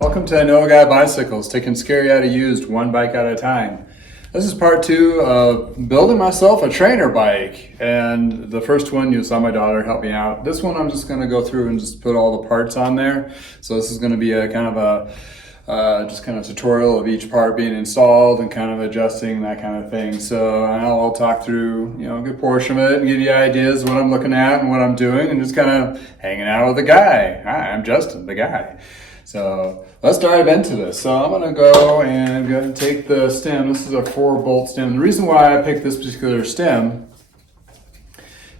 Welcome to I Know a Guy Bicycles, taking scary out of used one bike at a time. This is part 2 of building myself a trainer bike, and the first one you saw my daughter help me out. This one I'm just going to go through and just put all the parts on there. So this is going to be a kind of a tutorial of each part being installed and kind of adjusting, that kind of thing. So I'll talk through a good portion of it and give you ideas what I'm looking at and what I'm doing, and just kind of hanging out with the guy. Hi, I'm Justin, the guy. So let's dive into this. So I'm gonna go and take the stem. This is a 4-bolt stem. The reason why I picked this particular stem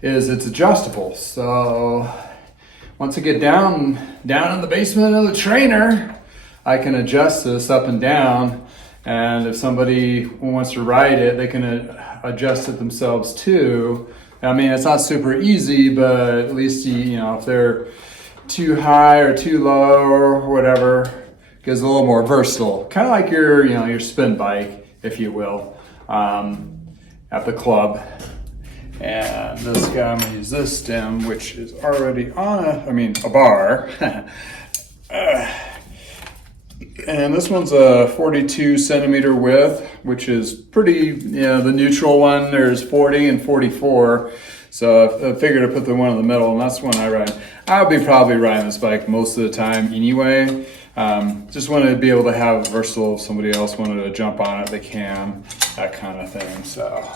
is it's adjustable. So once I get down in the basement of the trainer, I can adjust this up and down. And if somebody wants to ride it, they can adjust it themselves too. I mean, it's not super easy, but at least if they're too high or too low or whatever, gives a little more versatile, kind of like your spin bike, if you will, at the club. And this guy, I'm gonna use this stem, which is already on a bar. And this one's a 42 centimeter width, which is pretty, the neutral one, there's 40 and 44. So I figured to put the one in the middle, and that's the one I ride. I'll be probably riding this bike most of the time anyway. Just wanted to be able to have versatile, if somebody else wanted to jump on it, they can, that kind of thing. So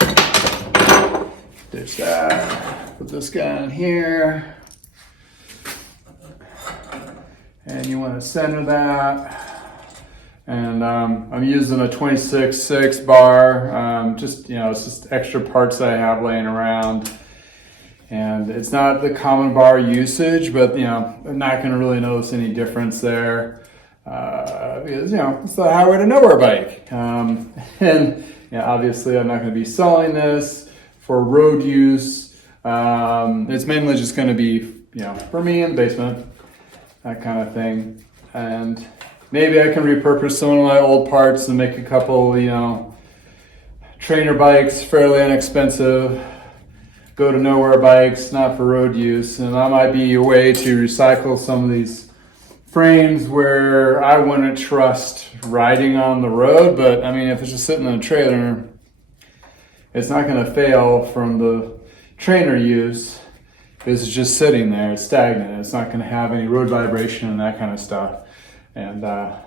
ditch that, put this guy in here. And you want to center that. And I'm using a 26.6 bar, it's just extra parts that I have laying around. And it's not the common bar usage, but I'm not gonna really notice any difference there. Because it's the highway to nowhere bike. And obviously I'm not gonna be selling this for road use. It's mainly just gonna be, for me in the basement, that kind of thing. And maybe I can repurpose some of my old parts and make a couple, trainer bikes, fairly inexpensive, go to nowhere bikes, not for road use. And that might be a way to recycle some of these frames where I wouldn't trust riding on the road. But I mean, if it's just sitting in a trailer, it's not going to fail from the trainer use because it's just sitting there, it's stagnant. It's not going to have any road vibration and that kind of stuff. And that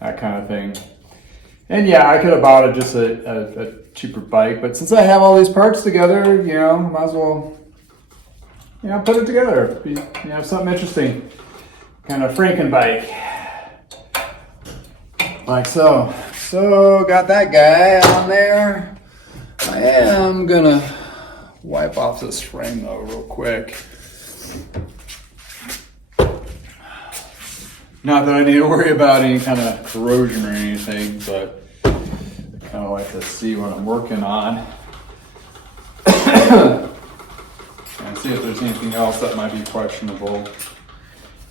kind of thing. And I could have bought just a cheaper bike, but since I have all these parts together, might as well, put it together. Something interesting, kind of Franken bike, like so. So got that guy on there. I am gonna wipe off this frame though real quick. Not that I need to worry about any kind of corrosion or anything, but I kind of like to see what I'm working on. And see if there's anything else that might be questionable.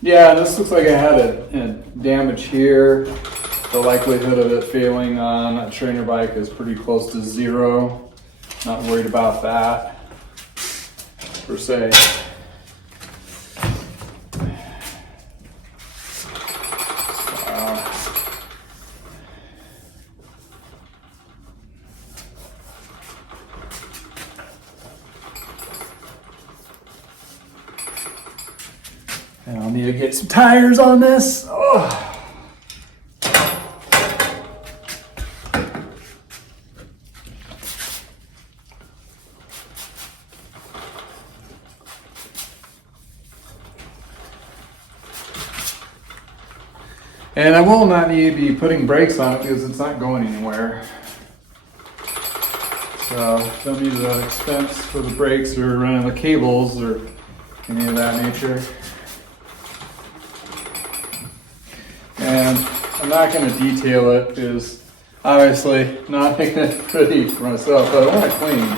Yeah, this looks like I had a damage here. The likelihood of it failing on a trainer bike is pretty close to 0. Not worried about that, per se. And I'll need to get some tires on this. Oh. And I will not need to be putting brakes on it because it's not going anywhere. So don't need the expense for the brakes or running the cables or any of that nature. And I'm not going to detail it because obviously not making it pretty for myself, but I want to clean.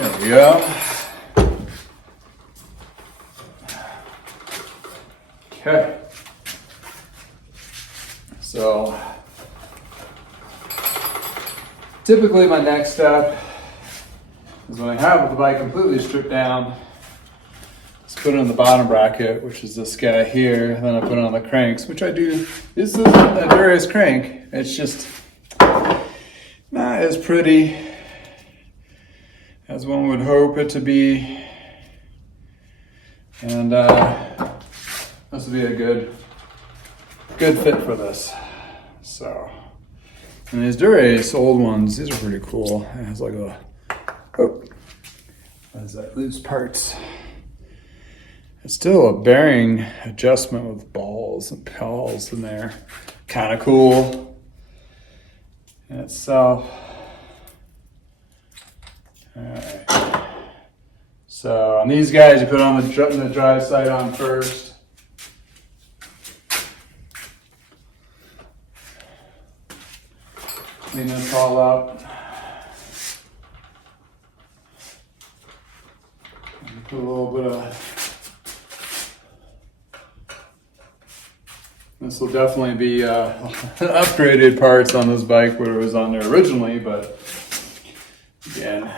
There we go. Okay. So typically my next step is when I have the bike completely stripped down, just put it on the bottom bracket, which is this guy here. Then I put it on the cranks, which I do. This is a Dura-Ace crank. It's just not as pretty as one would hope it to be. And this would be a good fit for this. So, and these Dura-Ace old ones, these are pretty cool. It has like a, what is that, loose parts. It's still a bearing adjustment with balls and pawls in there. Kind of cool in itself. All right. So on these guys, you put on the drive side on first. Clean this all up. And put a little bit of. This will definitely be upgraded parts on this bike where it was on there originally, but again,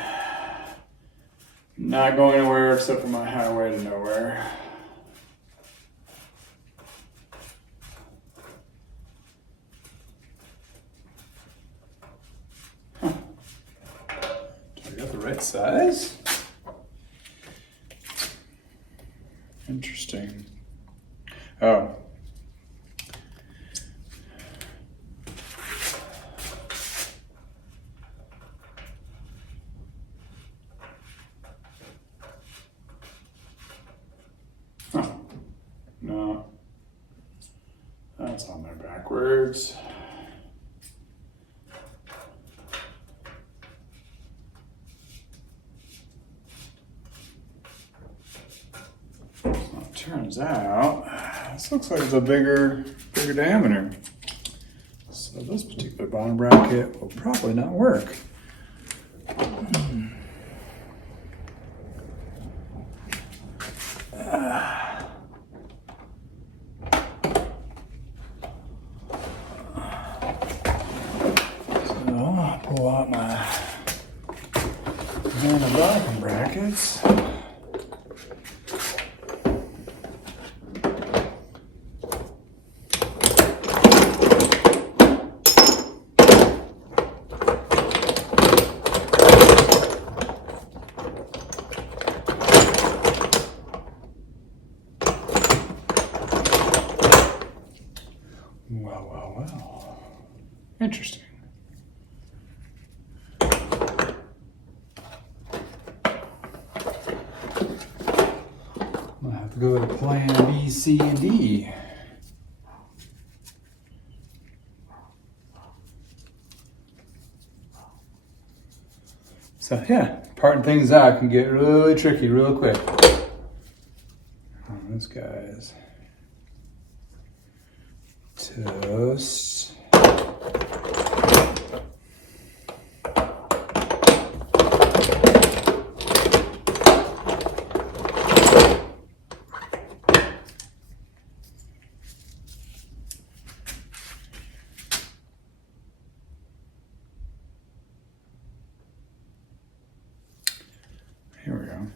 not going anywhere except for my highway to nowhere. Huh. Do I got the right size? Interesting. Oh. No, that's on there backwards. So it turns out, this looks like it's a bigger diameter. So this particular bottom bracket will probably not work. Pull out my bottom brackets. Well. Interesting. I'll have to go to plan B, C, and D. So yeah, parting things out can get really tricky real quick. This guy's toast. Here we go.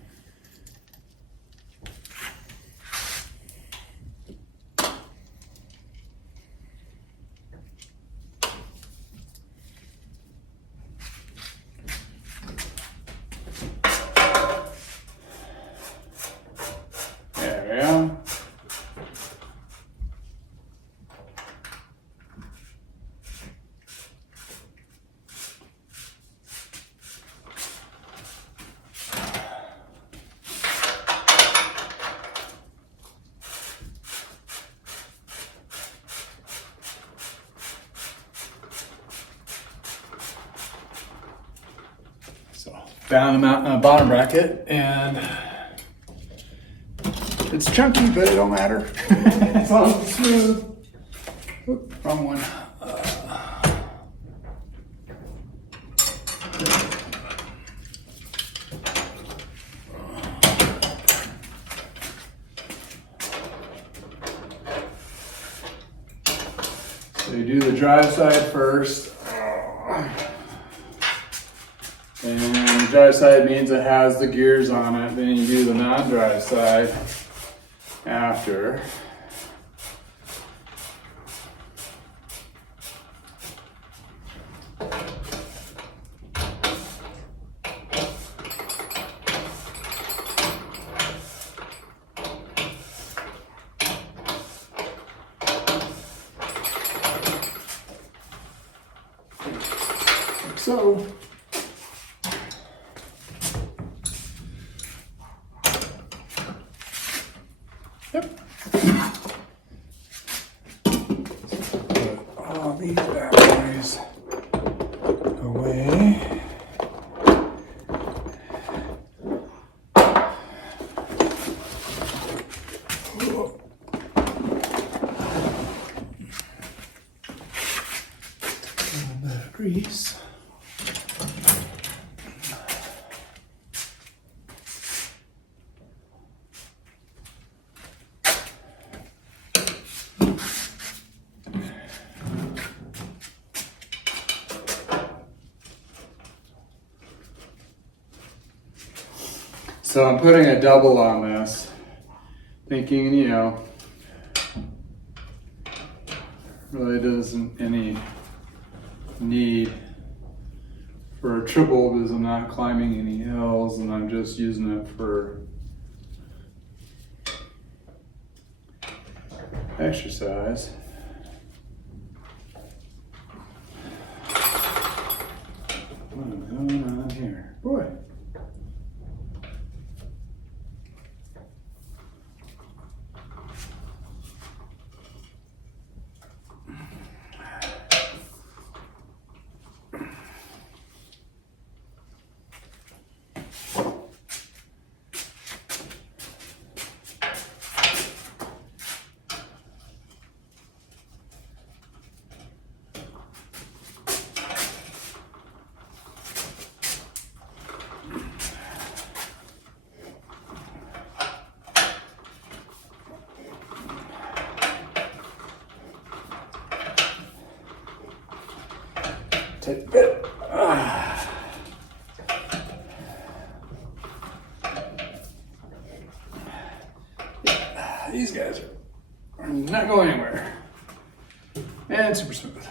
There we go. So found them out in a bottom bracket, and it's chunky, but it don't matter. As long as it's smooth. Oop, wrong one. So you do the drive side first. And the drive side means it has the gears on it. Then you do the non-drive side after. So, yep. Put all these batteries away. A little bit of grease. So I'm putting a double on this, thinking, you know, really doesn't any need for a triple because I'm not climbing any hills and I'm just using it for exercise. What is going on here? Boy. Take a bit. These guys are not going anywhere. And super smooth.